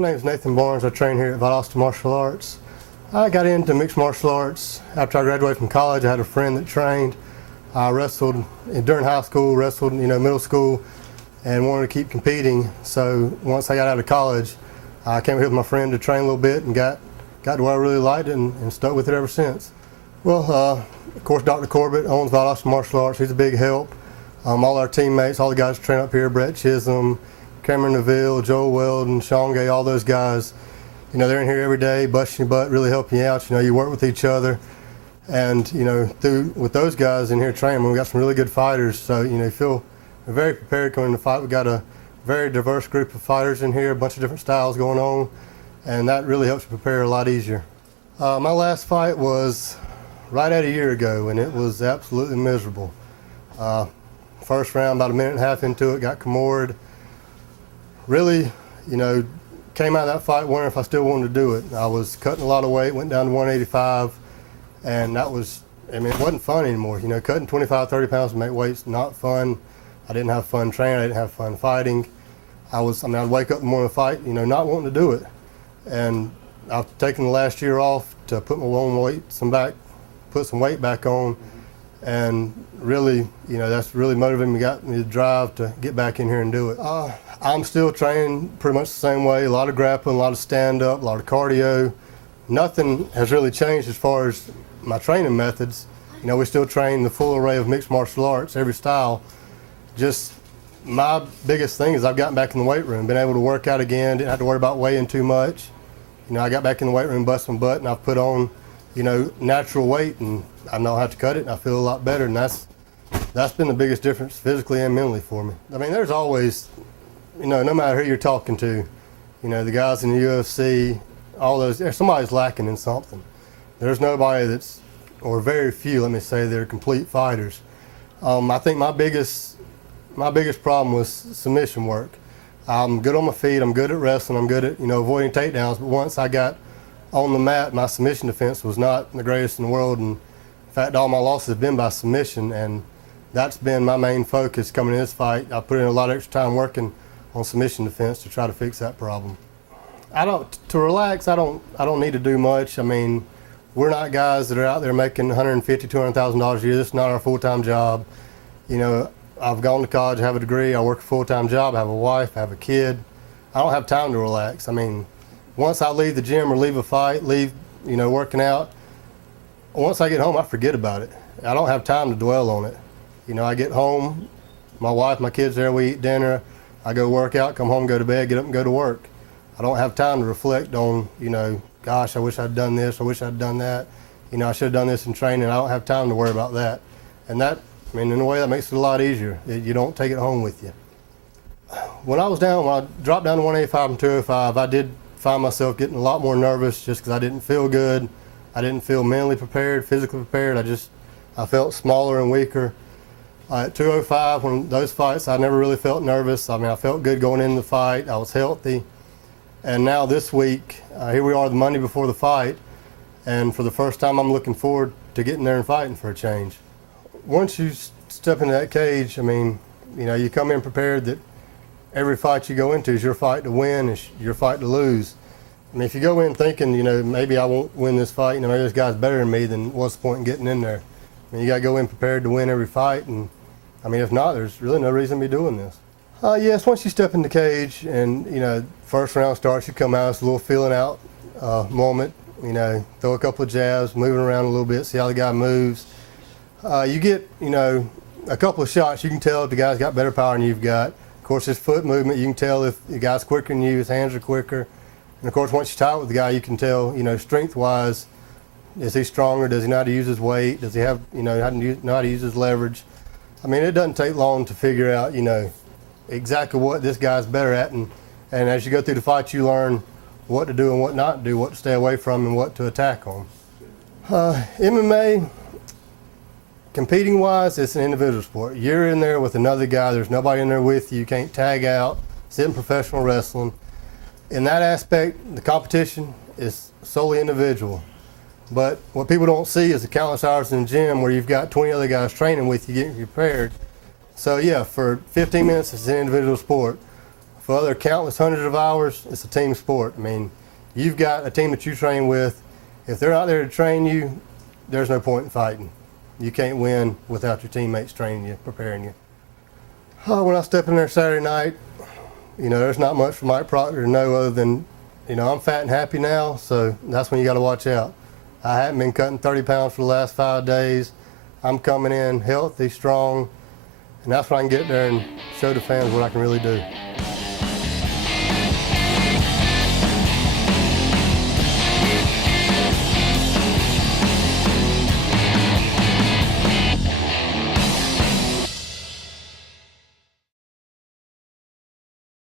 My name is Nathan Barnes. I train here at Valdosta Martial Arts. I got into mixed martial arts after I graduated from college. I had a friend that trained. I wrestled during high school, wrestled middle school, and wanted to keep competing. So once I got out of college, I came here with my friend to train a little bit and got to where I really liked it and stuck with it ever since. Well, of course, Dr. Corbett owns Valdosta Martial Arts. He's a big help. All our teammates, all the guys who train up here, Brett Chisholm, Cameron Neville, Joel Weldon, Sean Gay, all those guys, they're in here every day, busting your butt, really helping you out. You work with each other. And, with those guys in here training, we got some really good fighters. So, you feel very prepared coming to fight. We got a very diverse group of fighters in here, a bunch of different styles going on. And that really helps you prepare a lot easier. My last fight was right at a year ago, and it was absolutely miserable. First round, about a minute and a half into it, got Camored. Really, came out of that fight wondering if I still wanted to do it. I was cutting a lot of weight, went down to 185, and that was, it wasn't fun anymore. Cutting 25, 30 pounds to make weight's not fun. I didn't have fun training, I didn't have fun fighting. I'd wake up in the morning to fight, not wanting to do it. And I've taken the last year off to put my own weight, put some weight back on, and really, that's really motivated me, got me the drive to get back in here and do it. I'm still training pretty much the same way, a lot of grappling, a lot of stand-up, a lot of cardio. Nothing has really changed as far as my training methods. We still train the full array of mixed martial arts, every style. Just my biggest thing is I've gotten back in the weight room, been able to work out again, didn't have to worry about weighing too much. I got back in the weight room, busting my butt, and I've put on, natural weight, and I know how to cut it, and I feel a lot better, and that's been the biggest difference physically and mentally for me. There's always, no matter who you're talking to, the guys in the UFC, all those, somebody's lacking in something. There's nobody or very few, let me say, that are complete fighters. I think my biggest problem was submission work. I'm good on my feet, I'm good at wrestling, I'm good at, avoiding takedowns, but once I got on the mat, my submission defense was not the greatest in the world, and in fact, all my losses have been by submission, and that's been my main focus coming in this fight. I put in a lot of extra time working on submission defense to try to fix that problem. To relax, I don't need to do much. We're not guys that are out there making $150,000, $200,000 a year. This is not our full-time job. I've gone to college, I have a degree, I work a full-time job, I have a wife, I have a kid. I don't have time to relax. Once I leave the gym or leave a fight, working out, once I get home, I forget about it. I don't have time to dwell on it. I get home, my wife, my kids there, we eat dinner, I go work out, come home, go to bed, get up and go to work. I don't have time to reflect on, gosh, I wish I'd done this, I wish I'd done that. I should have done this in training. I don't have time to worry about that. And that, in a way, that makes it a lot easier. You don't take it home with you. When I dropped down to 185 and 205, I did find myself getting a lot more nervous just because I didn't feel good. I didn't feel mentally prepared, physically prepared. I felt smaller and weaker. At 205, when those fights, I never really felt nervous. I felt good going into the fight. I was healthy. And now this week, here we are the Monday before the fight, and for the first time, I'm looking forward to getting there and fighting for a change. Once you step into that cage, you come in prepared that every fight you go into is your fight to win, is your fight to lose. If you go in thinking, maybe I won't win this fight, maybe this guy's better than me, then what's the point in getting in there? You got to go in prepared to win every fight, and if not, there's really no reason to be doing this. Yes, once you step in the cage and, first round starts, you come out, it's a little feeling out moment, throw a couple of jabs, moving around a little bit, see how the guy moves. You get, a couple of shots, you can tell if the guy's got better power than you've got. Of course, his foot movement, you can tell if the guy's quicker than you, his hands are quicker. And of course, once you tie it with the guy, you can tell, strength-wise, is he stronger? Does he know how to use his weight? Does he have, know how to use his leverage? It doesn't take long to figure out, exactly what this guy's better at. And as you go through the fight, you learn what to do and what not to do, what to stay away from and what to attack on. MMA, competing-wise, it's an individual sport. You're in there with another guy. There's nobody in there with you. You can't tag out. It's in professional wrestling. In that aspect, the competition is solely individual. But what people don't see is the countless hours in the gym where you've got 20 other guys training with you, getting you prepared. So yeah, for 15 minutes, it's an individual sport. for other countless hundreds of hours, it's a team sport. I mean, you've got a team that you train with. If they're out there to train you, there's no point in fighting. You can't win without your teammates training you, preparing you. When I step in there Saturday night, there's not much for Mike Proctor to know other than, I'm fat and happy now, so that's when you got to watch out. I haven't been cutting 30 pounds for the last 5 days. I'm coming in healthy, strong, and that's when I can get there and show the fans what I can really do.